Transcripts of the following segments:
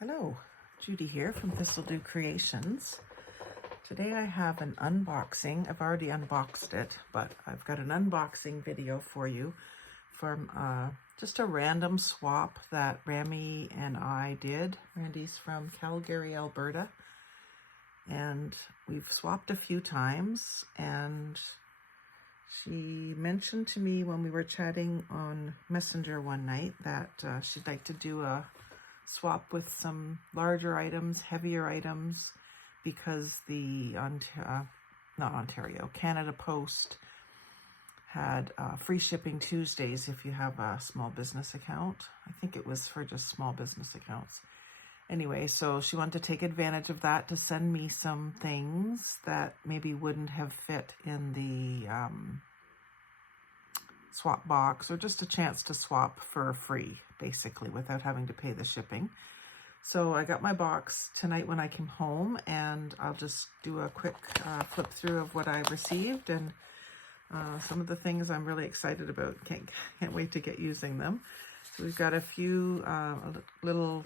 Hello, Judy here from Thistledew Creations. Today I have an unboxing. I've already unboxed it, but I've got an unboxing video for you from just a random swap that Rammi and I did. Randy's from Calgary, Alberta, and we've swapped a few times, and she mentioned to me when we were chatting on Messenger one night that she'd like to do a swap with some larger items, heavier items, because the Canada Post had free shipping Tuesdays if you have a small business account. I think it was for just small business accounts. Anyway, so she wanted to take advantage of that to send me some things that maybe wouldn't have fit in the swap box, or just a chance to swap for free, basically, without having to pay the shipping. So I got my box tonight when I came home, and I'll just do a quick flip through of what I received and some of the things I'm really excited about. Can't wait to get using them. So we've got a few little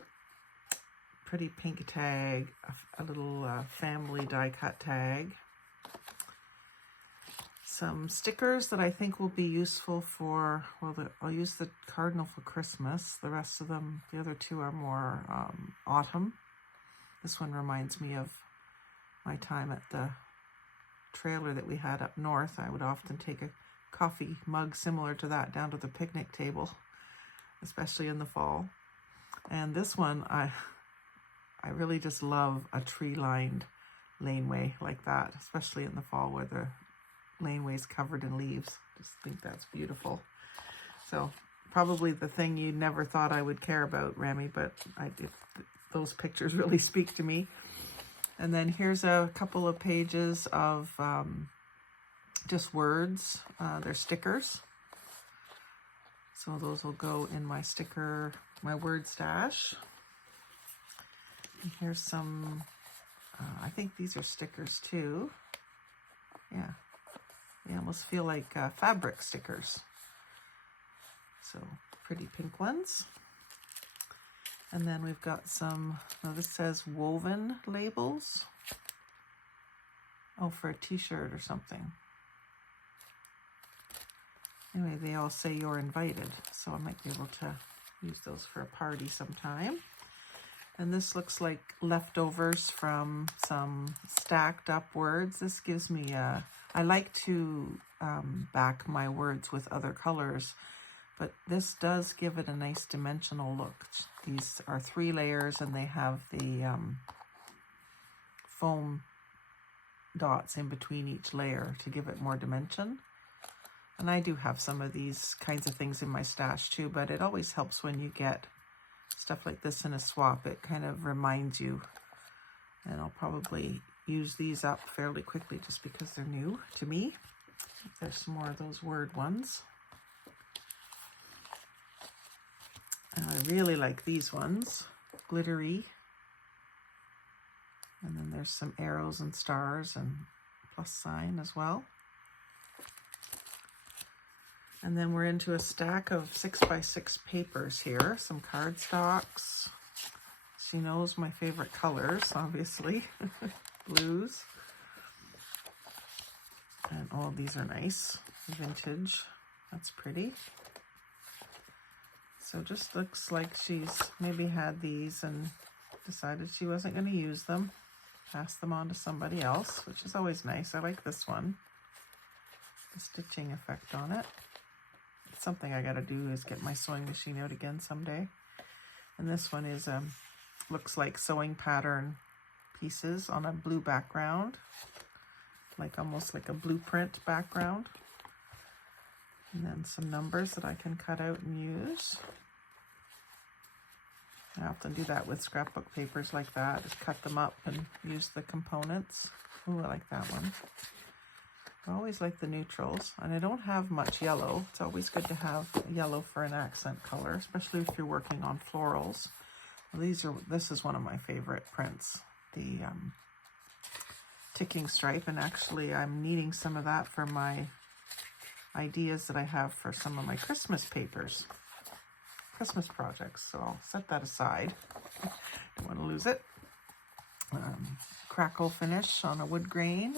pretty pink tag, a little family die cut tag, some stickers that I think will be useful for, well, I'll use the cardinal for Christmas. The rest of them, the other two, are more autumn. This one reminds me of my time at the trailer that we had up north. I would often take a coffee mug similar to that down to the picnic table, especially in the fall. And this one, I really just love a tree-lined laneway like that, especially in the fall where the laneway's covered in leaves. Just think that's beautiful. So probably the thing you never thought I would care about, Rammi, but those pictures really speak to me. And then here's a couple of pages of just words. They're stickers. So those will go in my my word stash. And here's some, I think these are stickers too. Yeah. They almost feel like fabric stickers. So pretty pink ones. And then we've got some, this says woven labels. Oh, for a t-shirt or something. Anyway, they all say you're invited, so I might be able to use those for a party sometime. And this looks like leftovers from some stacked up words. This gives me I like to back my words with other colors, but this does give it a nice dimensional look. These are 3 layers, and they have the foam dots in between each layer to give it more dimension. And I do have some of these kinds of things in my stash too, but it always helps when you get stuff like this in a swap. It kind of reminds you, and I'll probably use these up fairly quickly just because they're new to me. There's some more of those word ones. And I really like these ones, glittery. And then there's some arrows and stars and plus sign as well. And then we're into a stack of 6x6 papers here, some cardstocks. She knows my favorite colors, obviously, blues. And all of these are nice, vintage, that's pretty. So just looks like she's maybe had these and decided she wasn't going to use them, pass them on to somebody else, which is always nice. I like this one, the stitching effect on it. Something I gotta do is get my sewing machine out again someday. And this one is looks like sewing pattern pieces on a blue background, like almost like a blueprint background. And then some numbers that I can cut out and use. I often do that with scrapbook papers like that, just cut them up and use the components. Ooh, I like that one. I always like the neutrals, and I don't have much yellow. It's always good to have yellow for an accent color, especially if you're working on florals. Well, this is one of my favorite prints, the ticking stripe, and actually I'm needing some of that for my ideas that I have for some of my Christmas papers, Christmas projects. So I'll set that aside. Don't want want to lose it. Crackle finish on a wood grain.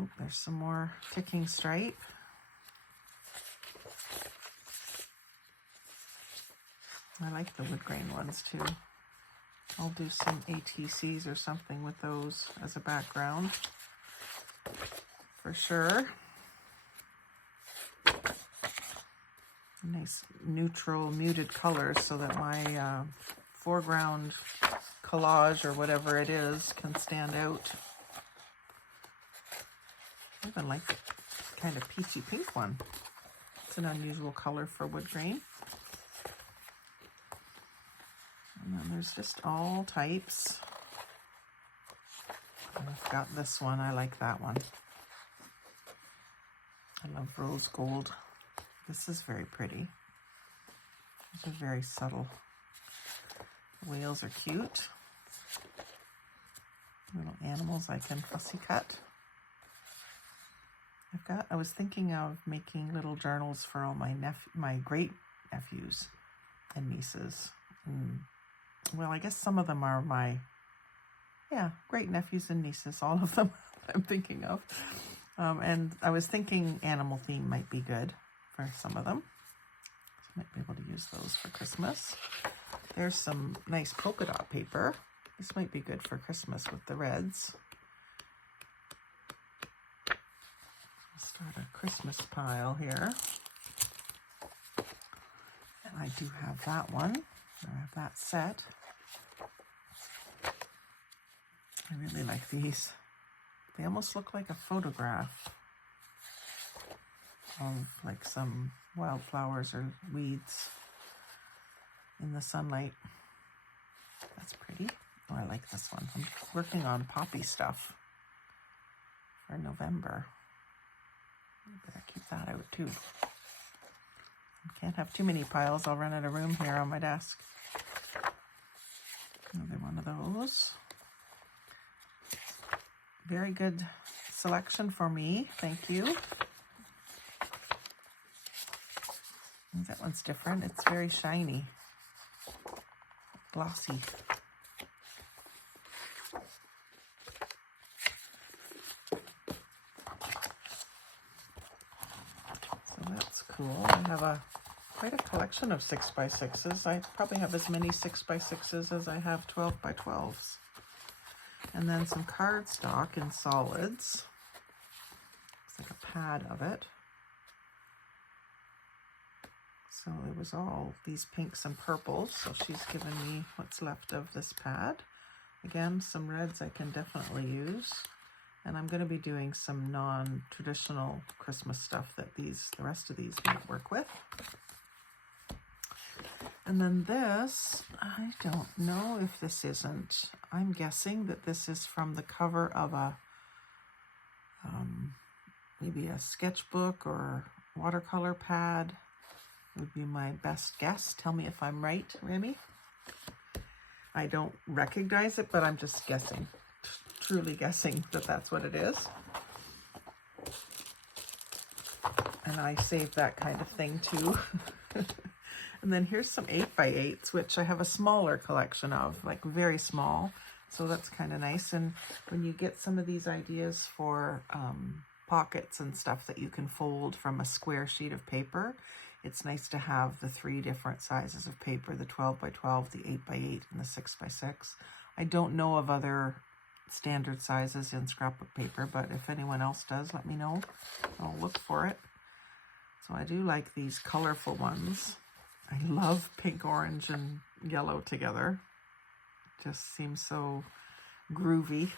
Oh, there's some more ticking stripe. I like the wood grain ones too. I'll do some ATCs or something with those as a background for sure. Nice neutral muted colors so that my foreground collage or whatever it is can stand out. I even like the kind of peachy pink one. It's an unusual color for wood grain. And then there's just all types. And I've got this one. I like that one. I love rose gold. This is very pretty. These are very subtle. The whales are cute. Little animals I can fussy cut. I was thinking of making little journals for all my great nephews and nieces. Well, I guess some of them are my, great nephews and nieces, all of them I'm thinking of. And I was thinking animal theme might be good for some of them. So I might be able to use those for Christmas. There's some nice polka dot paper. This might be good for Christmas with the reds. Start a Christmas pile here. And I do have that one. I have that set. I really like these. They almost look like a photograph of like some wildflowers or weeds in the sunlight. That's pretty. Oh, I like this one. I'm working on poppy stuff for November. Better keep that out too. Can't have too many piles. I'll run out of room here on my desk. Another one of those. Very good selection for me. Thank you. That one's different. It's very shiny. Glossy. Cool. I have quite a collection of 6x6s. I probably have as many 6x6s as I have 12x12s. And then some cardstock in solids. Looks like a pad of it. So it was all these pinks and purples. So she's given me what's left of this pad. Again, some reds I can definitely use. And I'm going to be doing some non-traditional Christmas stuff that the rest of these might work with. And then this, I don't know if this isn't. I'm guessing that this is from the cover of a, maybe a sketchbook or watercolor pad. Would be my best guess. Tell me if I'm right, Rammi. I don't recognize it, but I'm just guessing. Truly guessing that that's what it is. And I save that kind of thing too. And then here's some 8x8s, which I have a smaller collection of, like very small. So that's kind of nice. And when you get some of these ideas for pockets and stuff that you can fold from a square sheet of paper, it's nice to have the 3 different sizes of paper, the 12x12, the 8x8, and the 6x6. I don't know of other standard sizes in scrapbook paper, but if anyone else does, let me know. I'll look for it. So I do like these colorful ones. I love pink, orange, and yellow together. Just seems so groovy.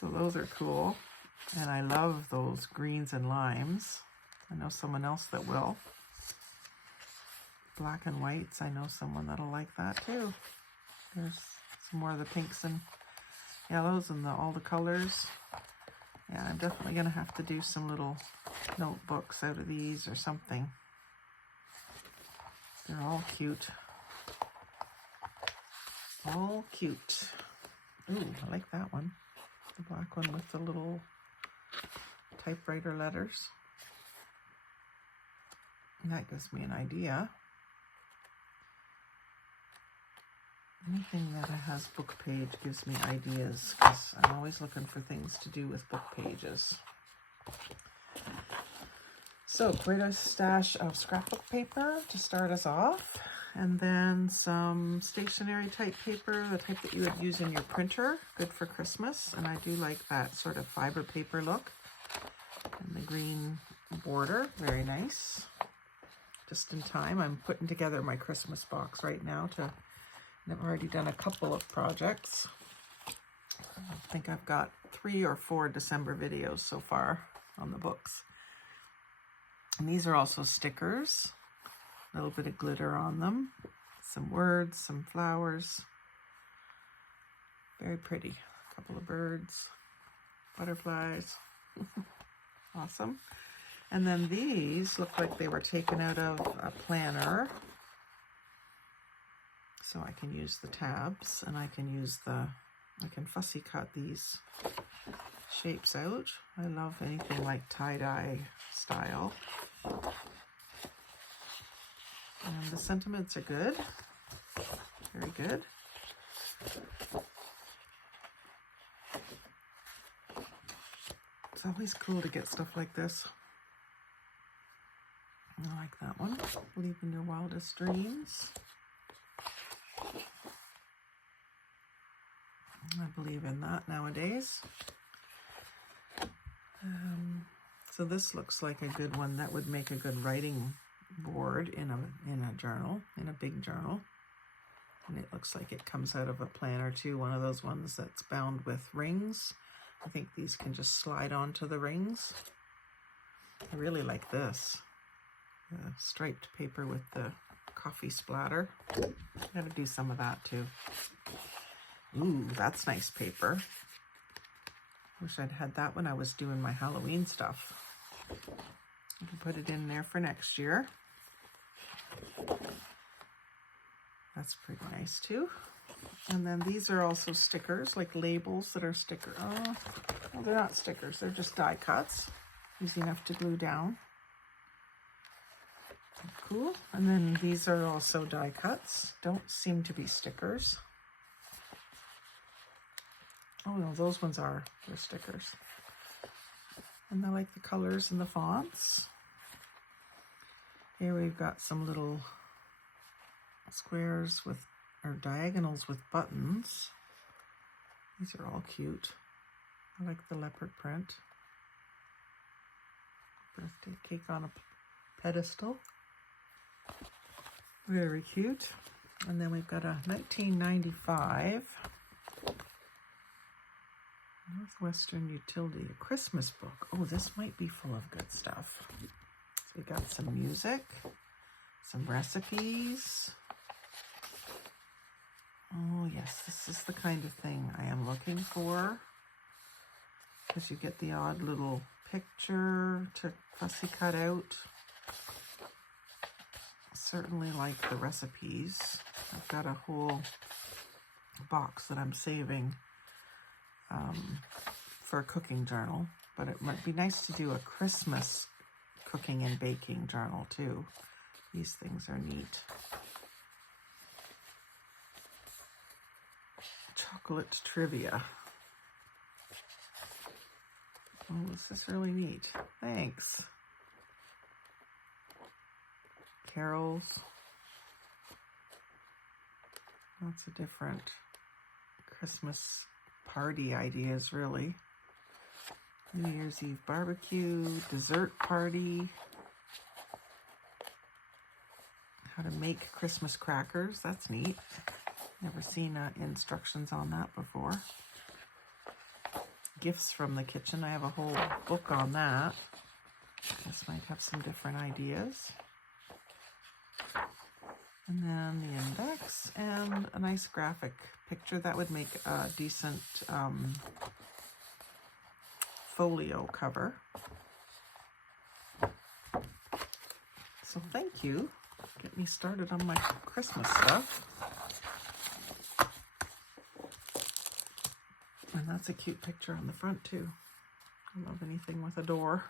So those are cool. And I love those greens and limes. I know someone else that will. Black and whites, I know someone that'll like that too. There's some more of the pinks and yellows and all the colors. Yeah, I'm definitely going to have to do some little notebooks out of these or something. They're all cute. All cute. Ooh, I like that one. The black one with the little typewriter letters. And that gives me an idea. Anything that has book page gives me ideas, because I'm always looking for things to do with book pages. So quite a stash of scrapbook paper to start us off, and then some stationery type paper, the type that you would use in your printer, good for Christmas. And I do like that sort of fiber paper look, and the green border, very nice. Just in time. I'm putting together my Christmas box right now and I've already done a couple of projects. I think I've got 3 or 4 December videos so far on the books. And these are also stickers, a little bit of glitter on them, some words, some flowers. Very pretty. A couple of birds, butterflies. Awesome. And then these look like they were taken out of a planner. So I can use the tabs, and I can fussy cut these shapes out. I love anything like tie-dye style. And the sentiments are good, very good. It's always cool to get stuff like this. I like that one. Believe in your wildest dreams. I believe in that nowadays. So this looks like a good one that would make a good writing board in a journal, in a big journal. And it looks like it comes out of a planner too, one of those ones that's bound with rings. I think these can just slide onto the rings. I really like this. Striped paper with the coffee splatter. I'm gonna do some of that too. Ooh, that's nice paper. Wish I'd had that when I was doing my Halloween stuff. I can put it in there for next year. That's pretty nice too. And then these are also stickers, like labels that are sticker. Oh, no, they're not stickers. They're just die cuts. Easy enough to glue down. Cool. And then these are also die cuts. Don't seem to be stickers. Oh no, those ones are. They're stickers. And I like the colors and the fonts. Here we've got some little squares with, or diagonals with buttons. These are all cute. I like the leopard print. Birthday cake on a pedestal. Very cute. And then we've got a 1995 Northwestern Utility, a Christmas book. Oh, this might be full of good stuff. So we got some music, some recipes. Oh yes, this is the kind of thing I am looking for, because you get the odd little picture to fussy cut out. Certainly like the recipes. I've got a whole box that I'm saving for a cooking journal, but it might be nice to do a Christmas cooking and baking journal too. These things are neat. Chocolate trivia. Oh, this is really neat. Thanks. Carols. Lots of different Christmas party ideas, really. New Year's Eve barbecue, dessert party. How to make Christmas crackers. That's neat. Never seen instructions on that before. Gifts from the kitchen. I have a whole book on that. This might have some different ideas. And then the index and a nice graphic picture that would make a decent folio cover. So thank you. Get me started on my Christmas stuff. And that's a cute picture on the front too. I love anything with a door.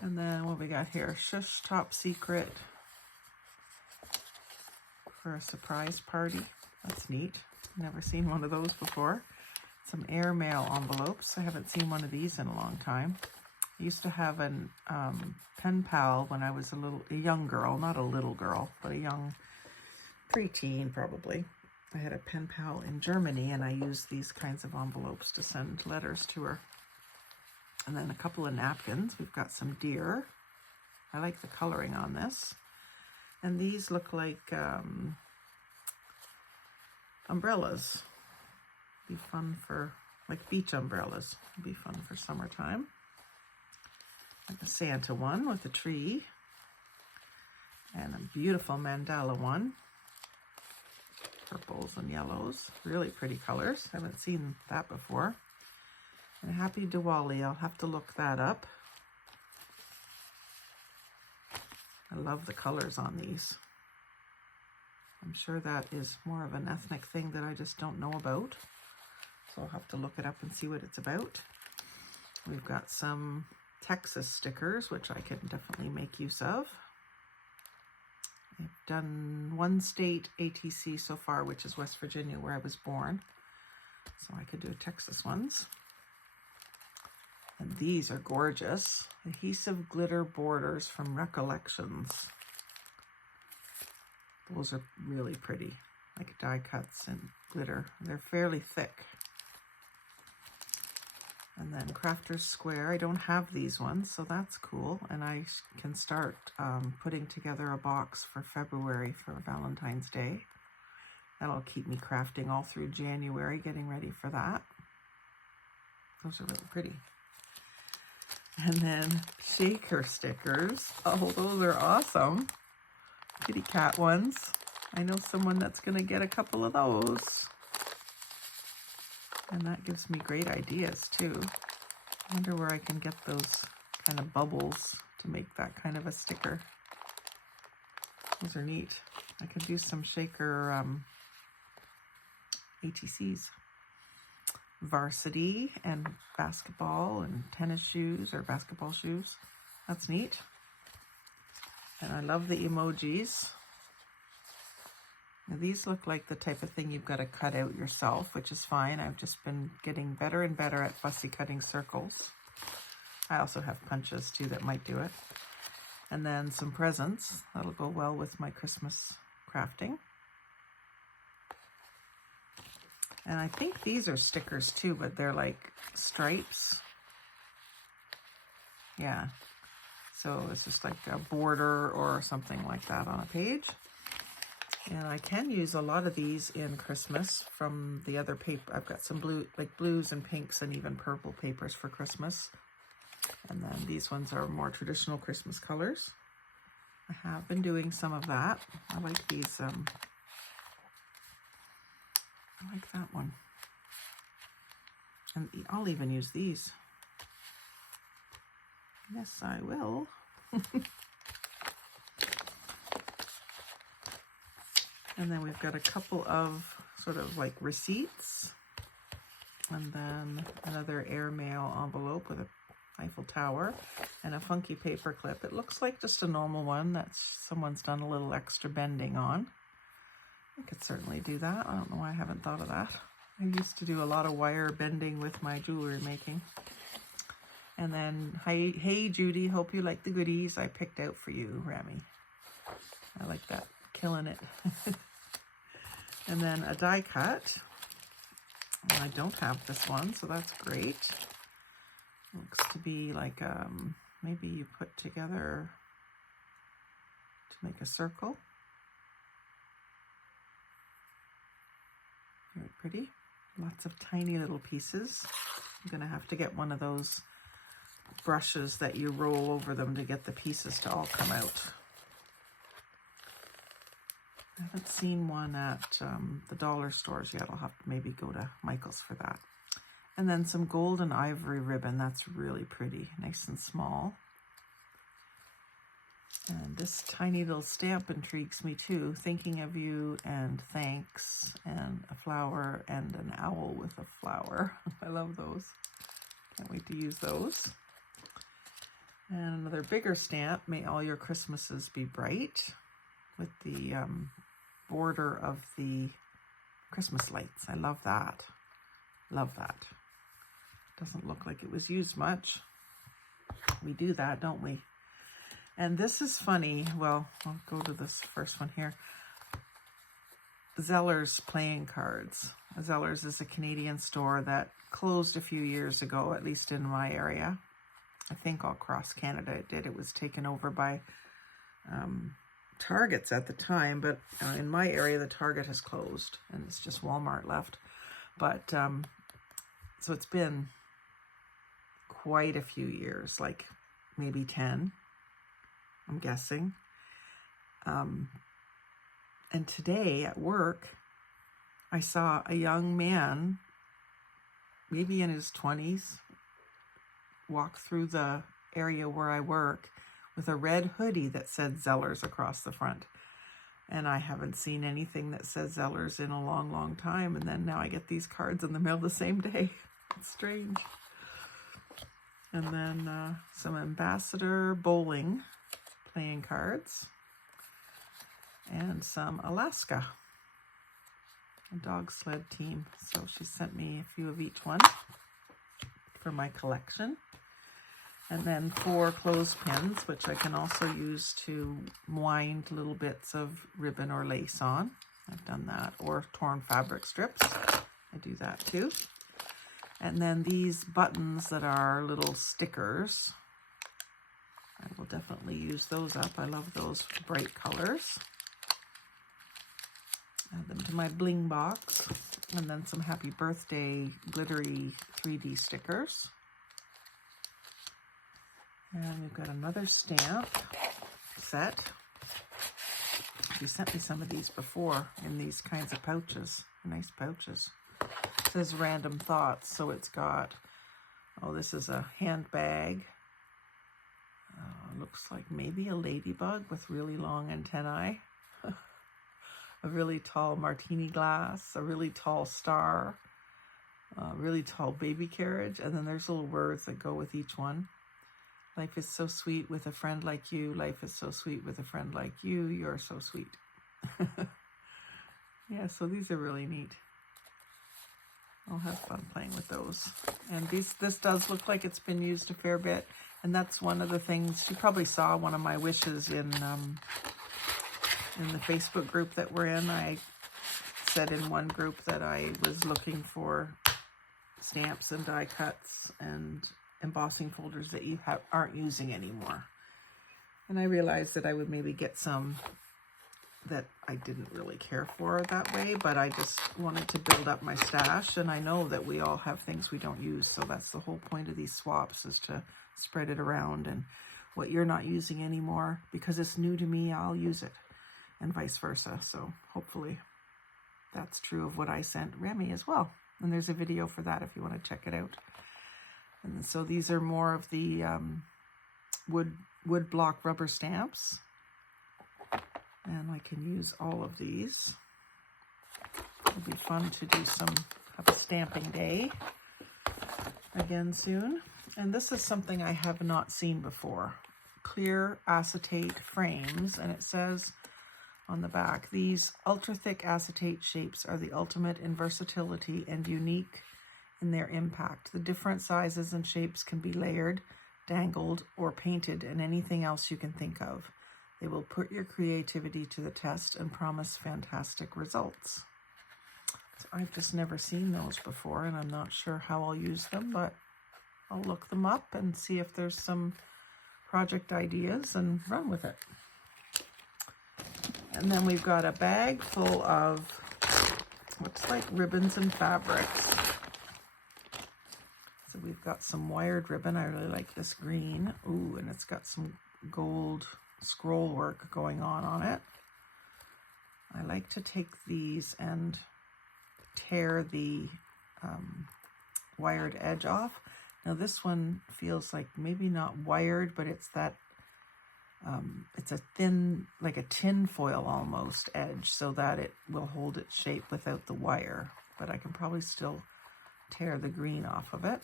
And then what we got here? Shush Top Secret. for a surprise party. That's neat. Never seen one of those before. Some airmail envelopes. I haven't seen one of these in a long time. I used to have an pen pal when I was a young girl, not a little girl, but a young preteen probably. I had a pen pal in Germany, and I used these kinds of envelopes to send letters to her. And then a couple of napkins. We've got some deer. I like the coloring on this. And these look like umbrellas. Be fun for, like beach umbrellas. Be fun for summertime. Like a Santa one with a tree. And a beautiful mandala one. Purples and yellows. Really pretty colors. Haven't seen that before. And Happy Diwali. I'll have to look that up. I love the colors on these. I'm sure that is more of an ethnic thing that I just don't know about. So I'll have to look it up and see what it's about. We've got some Texas stickers, which I can definitely make use of. I've done one state ATC so far, which is West Virginia, where I was born. So I could do Texas ones. And these are gorgeous. Adhesive glitter borders from Recollections. Those are really pretty, like die cuts and glitter. They're fairly thick. And then Crafter's Square. I don't have these ones, so that's cool. And I can start putting together a box for February for Valentine's Day. That'll keep me crafting all through January, getting ready for that. Those are really pretty. And then shaker stickers. Oh, those are awesome. Kitty cat ones. I know someone that's going to get a couple of those. And that gives me great ideas too. I wonder where I can get those kind of bubbles to make that kind of a sticker. Those are neat. I could do some shaker ATCs. Varsity and basketball and tennis shoes or basketball shoes. That's neat. And I love the emojis. Now these look like the type of thing you've got to cut out yourself, which is fine. I've just been getting better and better at fussy cutting circles. I also have punches too that might do it. And then some presents. That'll go well with my Christmas crafting. And I think these are stickers too, but they're like stripes. Yeah. So it's just like a border or something like that on a page. And I can use a lot of these in Christmas from the other paper. I've got some blue, like blues and pinks and even purple papers for Christmas. And then these ones are more traditional Christmas colors. I have been doing some of that. I like these. I like that one. And I'll even use these. Yes, I will. And then we've got a couple of sort of like receipts. And then another airmail envelope with a Eiffel Tower and a funky paper clip. It looks like just a normal one that someone's done a little extra bending on. I could certainly do that. I don't know why I haven't thought of that. I used to do a lot of wire bending with my jewelry making. And then, hey Judy, hope you like the goodies I picked out for you, Rammi. I like that. Killing it. And then a die cut. And I don't have this one, so that's great. Looks to be like, maybe you put together to make a circle. Very pretty. Lots of tiny little pieces. I'm going to have to get one of those brushes that you roll over them to get the pieces to all come out. I haven't seen one at the dollar stores yet. I'll have to maybe go to Michael's for that. And then some gold and ivory ribbon. That's really pretty. Nice and small. And this tiny little stamp intrigues me too. Thinking of you and thanks and a flower and an owl with a flower. I love those. Can't wait to use those. And another bigger stamp. May all your Christmases be bright with the border of the Christmas lights. I love that. Love that. Doesn't look like it was used much. We do that, don't we? And this is funny. Well, I'll go to this first one here. Zeller's playing cards. Zeller's is a Canadian store that closed a few years ago, at least in my area. I think all across Canada it did. It was taken over by Targets at the time, but in my area the Target has closed and it's just Walmart left. But so it's been quite a few years, like maybe 10, I'm guessing. And today at work, I saw a young man, maybe in his 20s, walk through the area where I work with a red hoodie that said Zellers across the front. And I haven't seen anything that says Zellers in a long, long time. And then now I get these cards in the mail the same day. It's strange. And then some Ambassador Bowling playing cards. And some Alaska, a dog sled team. So she sent me a few of each one for my collection. And then 4 clothespins, which I can also use to wind little bits of ribbon or lace on. I've done that. Or torn fabric strips. I do that too. And then these buttons that are little stickers. I will definitely use those up. I love those bright colors. Add them to my bling box. And then some happy birthday glittery 3D stickers. And we've got another stamp set. She sent me some of these before in these kinds of pouches. Nice pouches. It says Random Thoughts. So it's got, oh, this is a handbag. Looks like maybe a ladybug with really long antennae. A really tall martini glass. A really tall star. A really tall baby carriage. And then there's little words that go with each one. Life is so sweet with a friend like you. Life is so sweet with a friend like you. You're so sweet. Yeah, so these are really neat. I'll have fun playing with those. And this does look like it's been used a fair bit. And that's one of the things, you probably saw one of my wishes in the Facebook group that we're in. I said in one group that I was looking for stamps and die cuts and embossing folders that you aren't using anymore. And I realized that I would maybe get some that I didn't really care for that way, but I just wanted to build up my stash, and I know that we all have things we don't use, so that's the whole point of these swaps, is to spread it around, and what you're not using anymore, because it's new to me, I'll use it, and vice versa. So hopefully that's true of what I sent Rammi as well. And there's a video for that if you want to check it out. And so these are more of the wood block rubber stamps. And I can use all of these. It'll be fun to do have a stamping day again soon. And this is something I have not seen before. Clear acetate frames. And it says on the back, these ultra thick acetate shapes are the ultimate in versatility and unique in their impact. The different sizes and shapes can be layered, dangled, or painted, and anything else you can think of. They will put your creativity to the test and promise fantastic results. So I've just never seen those before, and I'm not sure how I'll use them, but I'll look them up and see if there's some project ideas and run with it. And then we've got a bag full of looks like ribbons and fabrics. So we've got some wired ribbon. I really like this green. Ooh, and it's got some gold scroll work going on it. I like to take these and tear the wired edge off. Now this one feels like maybe not wired, but it's that it's a thin, like a tin foil almost edge, so that it will hold its shape without the wire. But I can probably still tear the green off of it.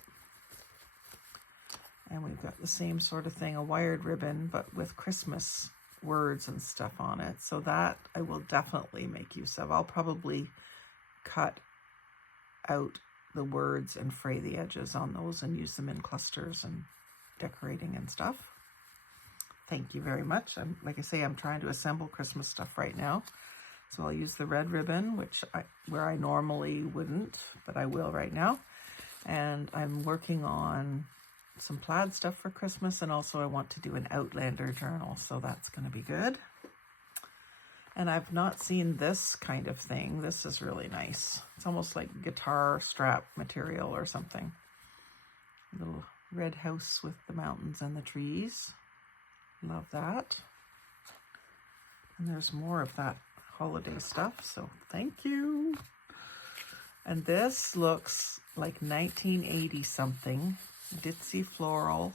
And we've got the same sort of thing, a wired ribbon, but with Christmas words and stuff on it. So that I will definitely make use of. I'll probably cut out the words and fray the edges on those and use them in clusters and decorating and stuff. Thank you very much. Like I say, I'm trying to assemble Christmas stuff right now. So I'll use the red ribbon, where I normally wouldn't, but I will right now. And I'm working on some plaid stuff for Christmas, and also I want to do an Outlander journal, so that's going to be good. And I've not seen this kind of thing. This is really nice. It's almost like guitar strap material or something. A little red house with the mountains and the trees. Love that. And there's more of that holiday stuff, so thank you. And this looks like 1980 something. Ditzy floral,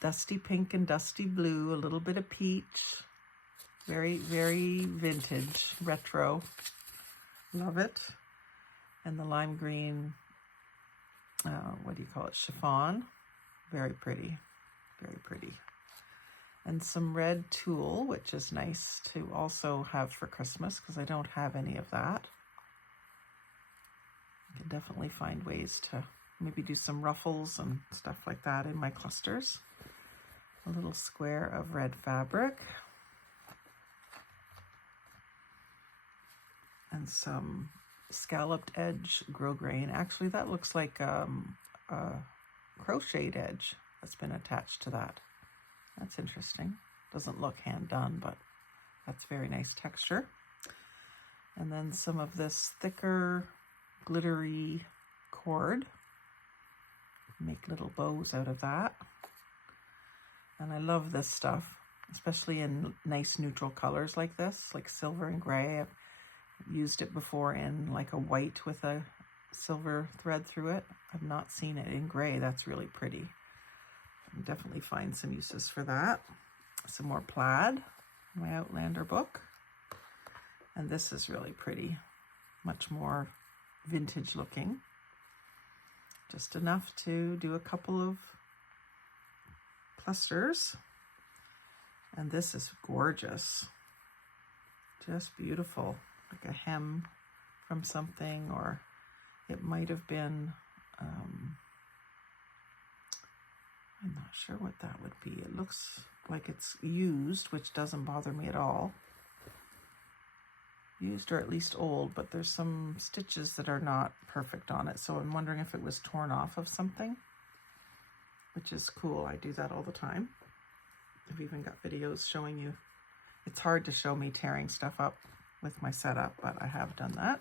dusty pink and dusty blue, a little bit of peach. Very, very vintage, retro. Love it. And the lime green, what do you call it, chiffon. Very pretty, very pretty. And some red tulle, which is nice to also have for Christmas because I don't have any of that. I can definitely find ways to maybe do some ruffles and stuff like that in my clusters. A little square of red fabric. And some scalloped edge grosgrain. Actually, that looks like a crocheted edge that's been attached to that. That's interesting. Doesn't look hand done, but that's very nice texture. And then some of this thicker, glittery cord. Make little bows out of that. And I love this stuff, especially in nice neutral colors like this, like silver and gray. I've used it before in like a white with a silver thread through it. I've not seen it in gray. That's really pretty. I'll definitely find some uses for that. Some more plaid, my Outlander book. And this is really pretty, much more vintage looking. Just enough to do a couple of clusters. And this is gorgeous. Just beautiful. Like a hem from something, or it might have been, I'm not sure what that would be. It looks like it's used, which doesn't bother me at all. Used or at least old, but there's some stitches that are not perfect on it. So I'm wondering if it was torn off of something, which is cool. I do that all the time. I've even got videos showing you. It's hard to show me tearing stuff up with my setup, but I have done that.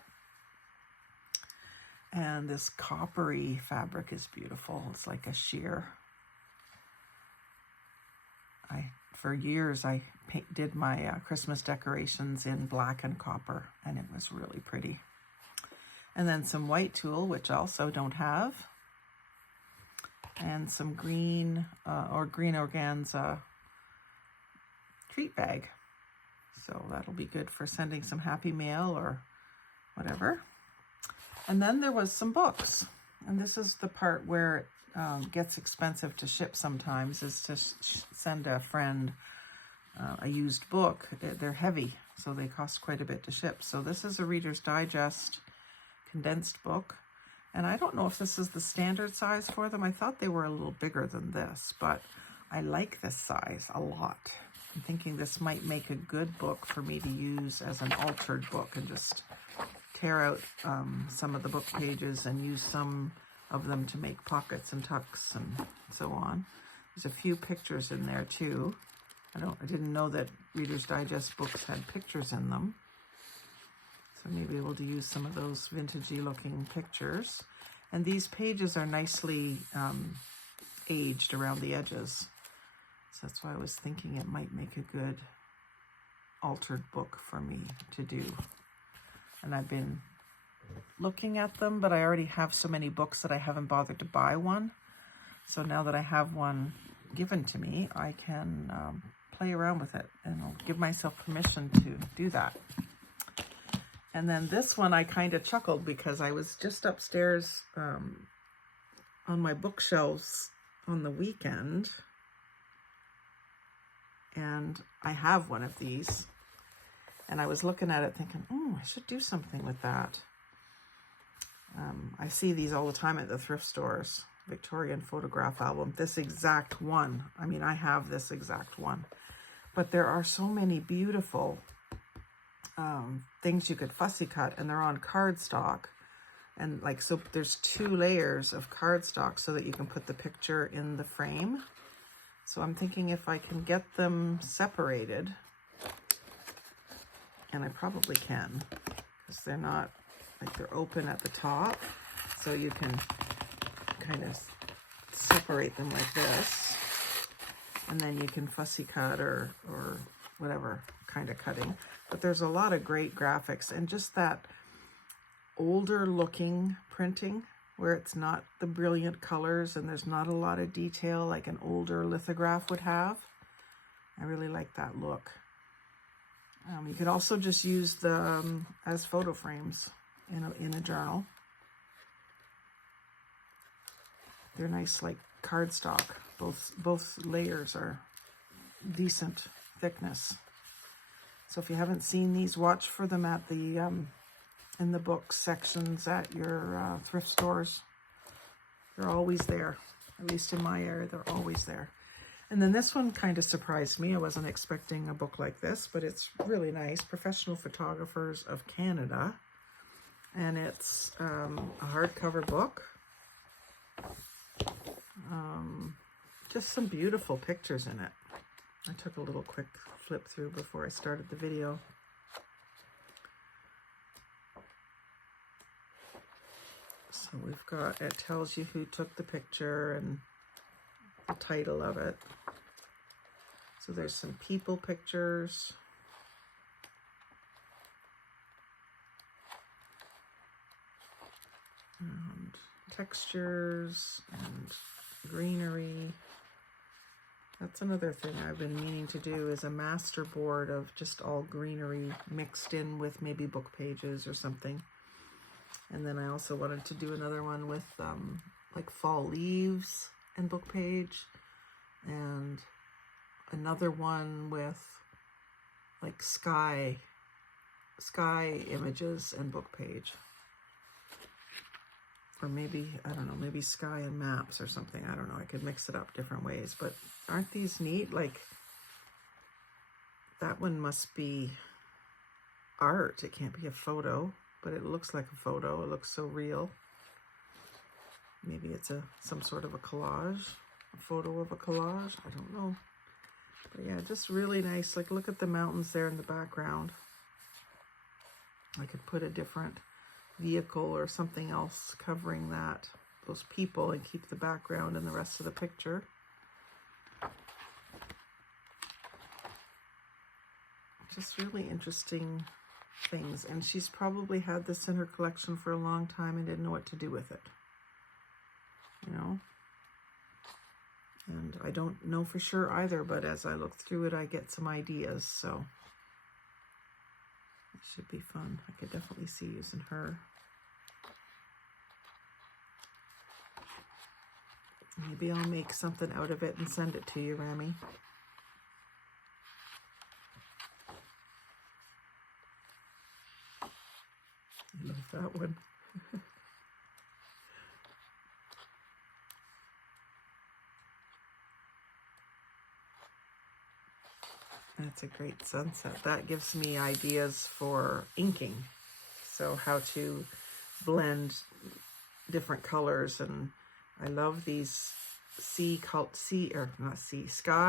And this coppery fabric is beautiful. It's like a sheer. For years, I did my Christmas decorations in black and copper, and it was really pretty. And then some white tulle, which I also don't have. And some green organza treat bag. So that'll be good for sending some happy mail or whatever. And then there was some books. And this is the part where it gets expensive to ship sometimes, is to send a friend a used book. They're heavy, so they cost quite a bit to ship. So this is a Reader's Digest condensed book. And I don't know if this is the standard size for them. I thought they were a little bigger than this, but I like this size a lot. I'm thinking this might make a good book for me to use as an altered book and just tear out some of the book pages and use some of them to make pockets and tucks and so on. There's a few pictures in there too. I didn't know that Reader's Digest books had pictures in them. So maybe we'll use some of those vintagey looking pictures. And these pages are nicely aged around the edges. So that's why I was thinking it might make a good altered book for me to do. And I've been looking at them, but I already have so many books that I haven't bothered to buy one. So now that I have one given to me, I can play around with it, and I'll give myself permission to do that. And then this one I kind of chuckled because I was just upstairs on my bookshelves on the weekend. And I have one of these. And I was looking at it thinking, oh, I should do something with that. I see these all the time at the thrift stores. Victorian photograph album. This exact one. I mean, I have this exact one. But there are so many beautiful things you could fussy cut, and they're on cardstock. And like, so there's 2 layers of cardstock so that you can put the picture in the frame. So I'm thinking if I can get them separated, and I probably can, because they're not, like, they're open at the top. So you can kind of separate them like this. And then you can fussy cut or whatever kind of cutting. But there's a lot of great graphics, and just that older looking printing where it's not the brilliant colors and there's not a lot of detail like an older lithograph would have. I really like that look. You could also just use the as photo frames in a journal. They're nice, like cardstock. Both layers are decent thickness. So if you haven't seen these, watch for them at the in the book sections at your thrift stores. They're always there. At least in my area, they're always there. And then this one kind of surprised me. I wasn't expecting a book like this, but it's really nice. Professional Photographers of Canada. And it's a hardcover book. Just some beautiful pictures in it. I took a little quick flip through before I started the video. So we've got, it tells you who took the picture and the title of it. So there's some people pictures. And textures and greenery. That's another thing I've been meaning to do, is a master board of just all greenery mixed in with maybe book pages or something. And then I also wanted to do another one with like fall leaves and book page, and another one with like sky images and book page. Or maybe, I don't know, maybe sky and maps or something. I don't know. I could mix it up different ways. But aren't these neat? Like, that one must be art. It can't be a photo, but it looks like a photo. It looks so real. Maybe it's some sort of a collage. A photo of a collage. I don't know. But yeah, just really nice. Like, look at the mountains there in the background. I could put a different vehicle or something else covering those people, and keep the background and the rest of the picture. Just really interesting things. And she's probably had this in her collection for a long time and didn't know what to do with it. You know? And I don't know for sure either, but as I look through it, I get some ideas, so it should be fun. I could definitely see using her. Maybe I'll make something out of it and send it to you, Rammi. I love that one. That's a great sunset. That gives me ideas for inking. So how to blend different colors, and I love these sky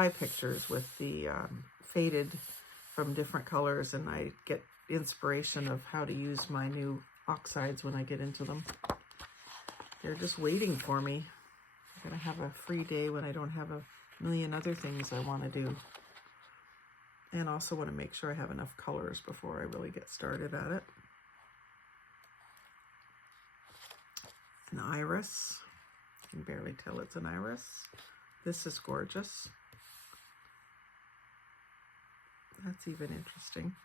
pictures with the faded from different colors, and I get inspiration of how to use my new oxides when I get into them. They're just waiting for me. I'm gonna have a free day when I don't have a million other things I want to do. And also want to make sure I have enough colors before I really get started at it. An iris. You can barely tell it's an iris. This is gorgeous. That's even interesting.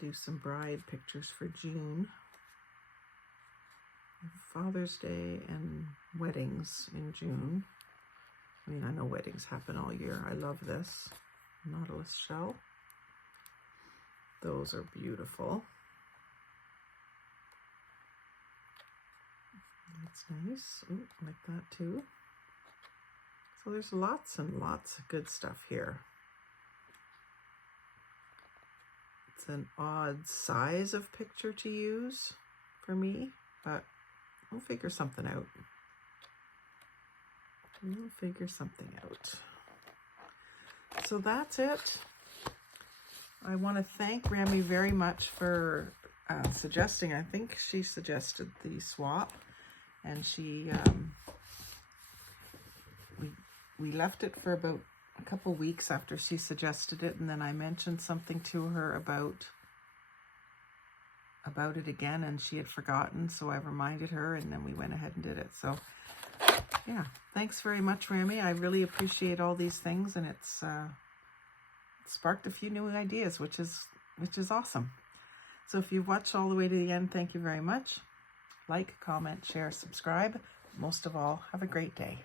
do some bride pictures for June. Father's Day and weddings in June. I mean, I know weddings happen all year. I love this nautilus shell. Those are beautiful. That's nice. Ooh, like that too. So there's lots and lots of good stuff here. It's an odd size of picture to use for me, but we'll figure something out. We'll figure something out. So that's it. I want to thank Rammi very much for suggesting, I think she suggested the swap, and she, we left it for about a couple weeks after she suggested it, and then I mentioned something to her about it again, and she had forgotten, so I reminded her, and then we went ahead and did it. So yeah, thanks very much, Rammi. I really appreciate all these things, and it's sparked a few new ideas, which is awesome. So if you've watched all the way to the end, thank you very much. Like, comment, share, subscribe. Most of all, have a great day.